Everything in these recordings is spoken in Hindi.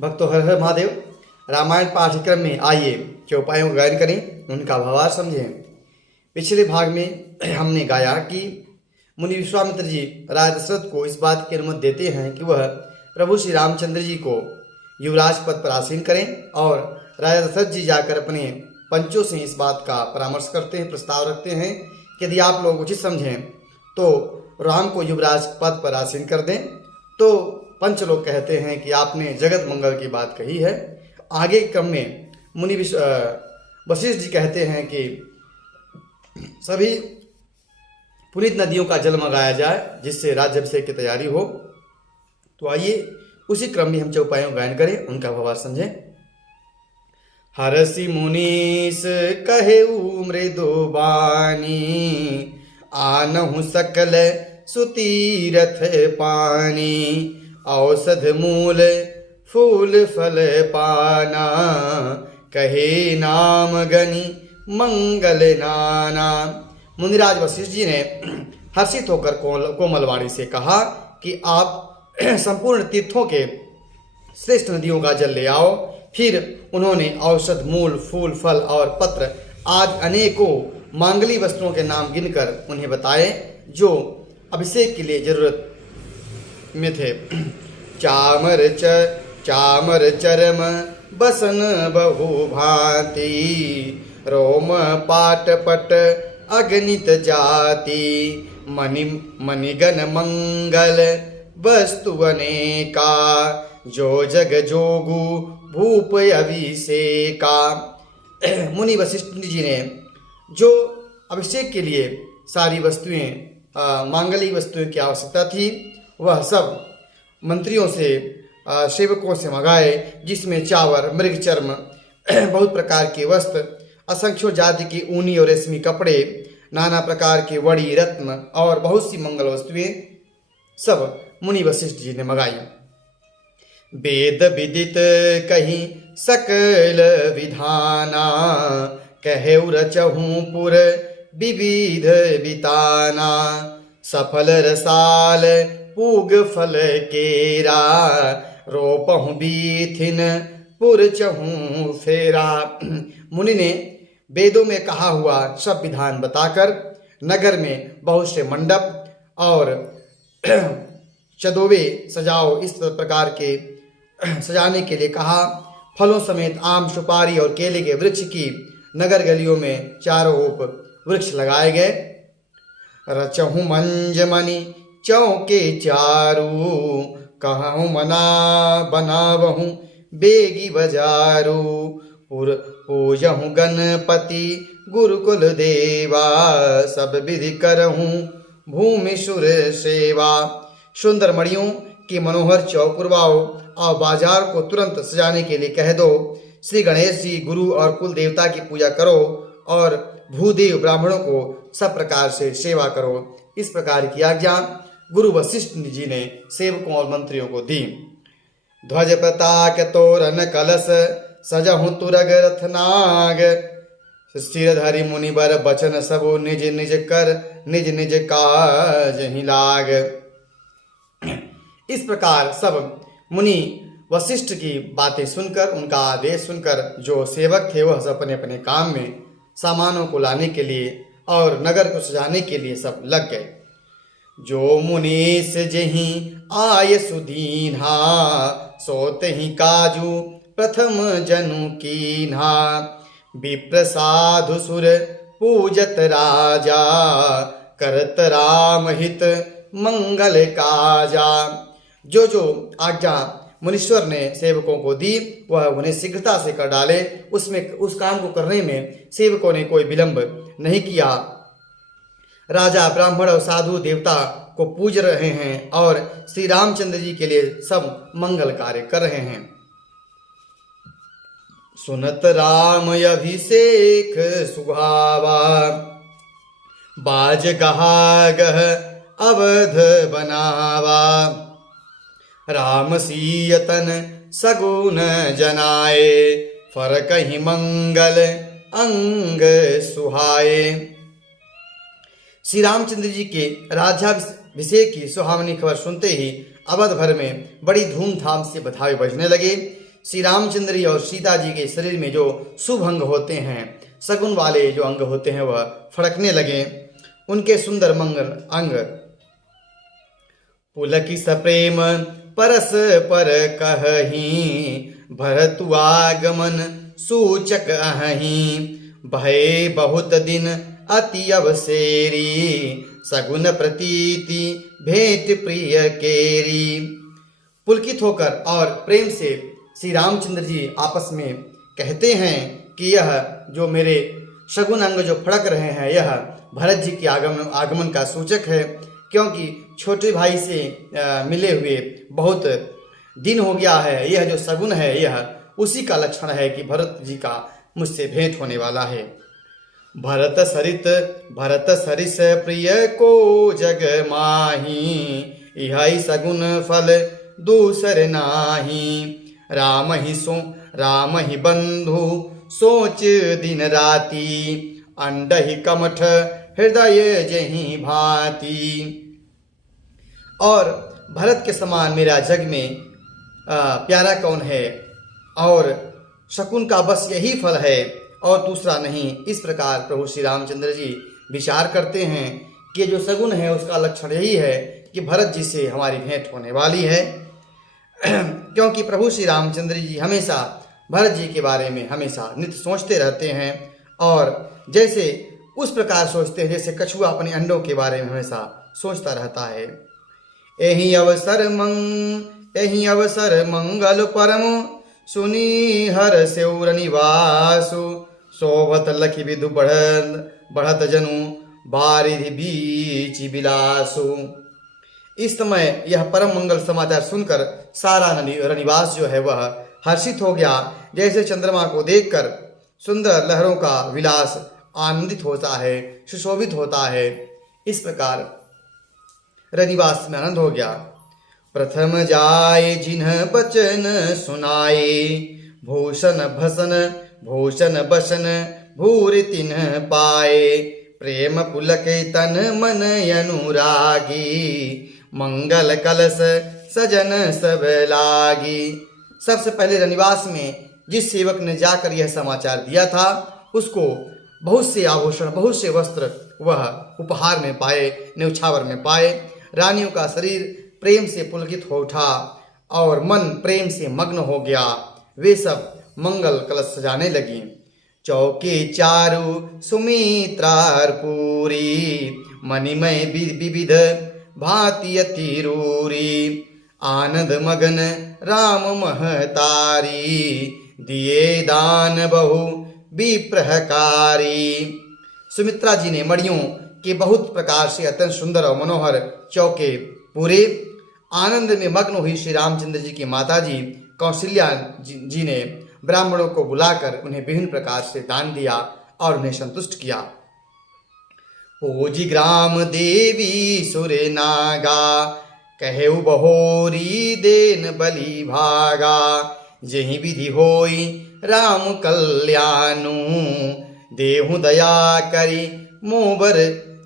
भक्तों, हर हर महादेव। रामायण पाठ्यक्रम में आइए चौपाइयों का गायन करें, उनका भावार्थ समझें। पिछले भाग में हमने गाया कि मुनि विश्वामित्र जी राजा दशरथ को इस बात की अनुमति देते हैं कि वह प्रभु श्री रामचंद्र जी को युवराज पद पर आसीन करें, और राजा दशरथ जी जाकर अपने पंचों से इस बात का परामर्श करते हैं, प्रस्ताव रखते हैं कि यदि आप लोग उचित समझें तो राम को युवराज पद पर आसीन कर दें। तो पंच लोग कहते हैं कि आपने जगत मंगल की बात कही है। आगे क्रम में मुनि वशिष्ठ जी कहते हैं कि सभी पुनीत नदियों का जल मंगाया जाए जिससे राज्याभिषेक की तैयारी हो। तो आइए उसी क्रम में हम चौपाइयों गायन करें, उनका भावार्थ समझें। हरसि मुनीस कहेउ मृदु बानी, आनहु सकल सुतीरथ पानी, औषध मूल फूल फल पाना, कहे नाम गनि मंगल नाना। मुनिराज वशिष्ठ जी ने हर्षित होकर कोमलवाणी से कहा कि आप संपूर्ण तीर्थों के श्रेष्ठ नदियों का जल ले आओ। फिर उन्होंने औषध, मूल, फूल, फल और पत्र आज अनेकों मांगली वस्तुओं के नाम गिनकर उन्हें बताए जो अभिषेक के लिए जरूरत में थे। चामर चरम बसन बहु भांति, रोम पाट पट अगणित जाति, मणिगण मंगल वस्तु अनेका, जो जग जोगु भूप अभिषेका। मुनि वशिष्ठ जी ने जो अभिषेक के लिए सारी वस्तुएं, मांगलिक वस्तुओं की आवश्यकता थी, वह सब मंत्रियों से, सेवकों से मंगाए, जिसमें चावर, मृग चर्म, बहुत प्रकार के वस्त्र, असंख्यों जाति की ऊनी और रेशमी कपड़े, नाना प्रकार के वड़ी, रत्न और बहुत सी मंगल वस्तुएं सब मुनि वशिष्ठ जी ने मंगाई। वेद विदित कहीं सकल विधाना, कहेउ रचहूं पुर विविध बिताना, सफल रसाल पूग फल केरा, रोपहूं बीथिन पुर चहूं फेरा। मुनि ने वेदों में कहा हुआ सब विधान बताकर नगर में बहुत से मंडप और चदोवे सजाओ, इस प्रकार के सजाने के लिए कहा। फलों समेत आम, सुपारी और केले के वृक्ष की नगर गलियों में चारों ओर वृक्ष लगाए गए। रचहूं मंजमणि चौके चारू, कहूं मना बनावहूं बेगी बजारू, पूजहूं गणपति गुरुकुल देवा, सब विधि करहूं भूमि सुर सेवा। सुंदर मणियों की मनोहर चौक पुरवाओ और बाजार को तुरंत सजाने के लिए कह दो। श्री गणेश जी, गुरु और कुल देवता की पूजा करो और भूदेव ब्राह्मणों को सब प्रकार से सेवा करो। इस प्रकार की आज्ञा गुरु वशिष्ठ जी ने सेवकों और मंत्रियों को दी। ध्वज पताक तोरण कलश, सजहूं तुरग रथनाग, सिरधरि मुनिवर बचन सबो, निज निज कर निज निज काज ही लाग। इस प्रकार सब मुनि वशिष्ठ की बातें सुनकर, उनका आदेश सुनकर जो सेवक थे वह सब अपने अपने काम में सामानों को लाने के लिए और नगर को सजाने के लिए सब लग गए। जो मुनीस जही आय सुदीन्हा, सोते ही काजू प्रथम जनु कीन्हा, विप्र साधु सुर पूजत राजा, करत राम हित मंगल काजा। जो जो आज्ञा मुनीश्वर ने सेवकों को दी वह उन्हें शीघ्रता से कर डाले। उस काम को करने में सेवकों ने कोई विलंब नहीं किया। राजा, ब्राह्मण और साधु देवता को पूज रहे हैं और श्री रामचंद्र जी के लिए सब मंगल कार्य कर रहे हैं। सुनत राम अभिषेक सुहावा, बाज गहा गह अवध बनावा, राम सीयतन सगुन जनाए, फरकहि मंगल अंग सुहाए। श्री रामचंद्र जी के राज्याभिषेक की सुहावनी खबर सुनते ही अवध भर में बड़ी धूमधाम से बधाई बजने लगे। श्री रामचंद्र जी और सीता जी के शरीर में जो शुभ अंग होते हैं, शगुन वाले जो अंग होते हैं, वह फड़कने लगे। उनके सुंदर मंगल अंग पुलकी सप्रेम परस पर कहहीं, भरतु आगमन सूचक अहीं, भय बहुत दिन अति अवसेरी, सगुन प्रतीति भेंट प्रिय केरी। पुलकित होकर और प्रेम से श्री रामचंद्र जी आपस में कहते हैं कि यह जो मेरे शगुन अंग जो फड़क रहे हैं, यह भरत जी के आगमन का सूचक है, क्योंकि छोटे भाई से मिले हुए बहुत दिन हो गया है। यह जो शगुन है, यह उसी का लक्षण है कि भरत जी का मुझसे भेंट होने वाला है। भरत सरिस प्रिय को जग माही, यही सगुन फल दूसर नाही, राम ही बंधु सोच दिन राती, अंडहि कमठ हृदय जही भांति। और भरत के समान मेरा जग में प्यारा कौन है, और शकुन का बस यही फल है और दूसरा नहीं। इस प्रकार प्रभु श्री रामचंद्र जी विचार करते हैं कि जो सगुन है उसका लक्षण यही है कि भरत जी से हमारी भेंट होने वाली है। क्योंकि प्रभु श्री रामचंद्र जी हमेशा भरत जी के बारे में हमेशा नित्य सोचते रहते हैं, और जैसे उस प्रकार सोचते हैं जैसे कछुआ अपने अंडों के बारे में हमेशा सोचता रहता है। एहि अवसर मंगल परम, सुनी हर सेउर निवासु, शोभत लखि विधु बढ़त जनु, बारिधि बीच बिलासु। इस समय यह परम मंगल समाचार सुनकर सारा रनिवास जो है वह हर्षित हो गया, जैसे चंद्रमा को देखकर सुंदर लहरों का विलास आनंदित होता है, सुशोभित होता है। इस प्रकार रनिवास में आनंद हो गया। प्रथम जाए जिन्ह बचन सुनाए, भूषण बसन भूरि तिन्ह पाए, प्रेम पुलक तन मन अनुरागी, मंगल कलश सजन सब लागी। सबसे पहले रनिवास में जिस सेवक ने जाकर यह समाचार दिया था, उसको बहुत से आभूषण, बहुत से वस्त्र वह उपहार में पाए, न्यौछावर में पाए। रानियों का शरीर प्रेम से पुलकित हो उठा और मन प्रेम से मग्न हो गया। वे सब मंगल कलश सजाने लगी। चौके चारु सुमित्रार पूरी, मणिमय विविध भांति अति रूरी, आनंद मगन राम महतारी, दिए दान बहु विप्रहकारी। सुमित्रा जी ने मणियों के बहुत प्रकार से अत्यंत सुंदर और मनोहर चौके पूरे। आनंद में मग्न हुई श्री रामचंद्र जी की माता जी कौशल्या जी ने ब्राह्मणों को बुलाकर उन्हें विभिन्न प्रकार से दान दिया और उन्हें संतुष्ट किया। पूजी ग्राम देवी सुरे नागा, कहेउ बहोरी देन बलि भागा, जहि विधि होई राम कल्याणु, देहु दया करी मोबर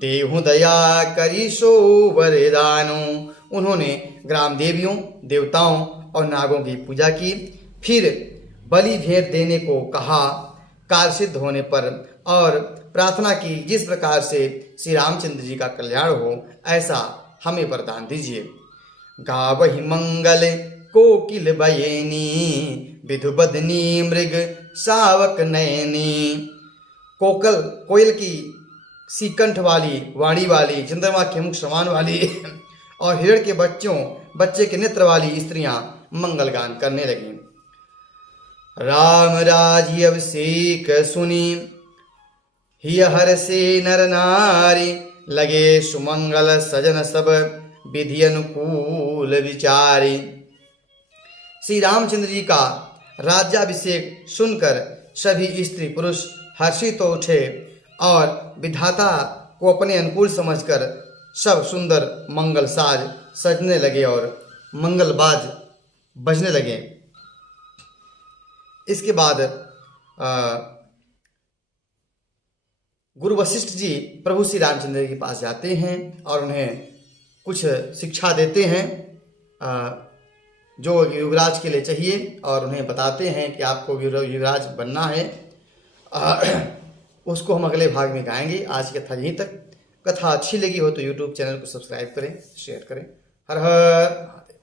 देहु दया करी सो वरदानु। उन्होंने ग्राम देवियों, देवताओं और नागों की पूजा की, फिर बलि भेंट देने को कहा कार्य सिद्ध होने पर, और प्रार्थना की जिस प्रकार से श्री रामचंद्र जी का कल्याण हो ऐसा हमें वरदान दीजिए। गावहि मंगल कोकिल बयेनी, विधु बदनी मृग शावक नयनी। कोयल की सीकंठ वाली वाणी वाली, चंद्रमा के मुख समान वाली और हिरण के बच्चे के नेत्र वाली स्त्रियां मंगल गान करने लगी। राम राजी अभिषेक सुनी, हिय हर से नर नारी, लगे सुमंगल सजन सब विधि अनुकूल विचारी। श्री रामचंद्र जी का राज्याभिषेक सुनकर सभी स्त्री पुरुष हर्षित हो उठे और विधाता को अपने अनुकूल समझकर सब सुंदर मंगल साज सजने लगे और मंगल बाज बजने लगे। इसके बाद गुरु वशिष्ठ जी प्रभु श्री रामचंद्र के पास जाते हैं और उन्हें कुछ शिक्षा देते हैं। जो युवराज के लिए चाहिए और उन्हें बताते हैं कि आपको युवराज बनना है। उसको हम अगले भाग में गाएंगे। आज की कथा यहीं तक। कथा अच्छी लगी हो तो यूट्यूब चैनल को सब्सक्राइब करें, शेयर करें। हर हर महादेव।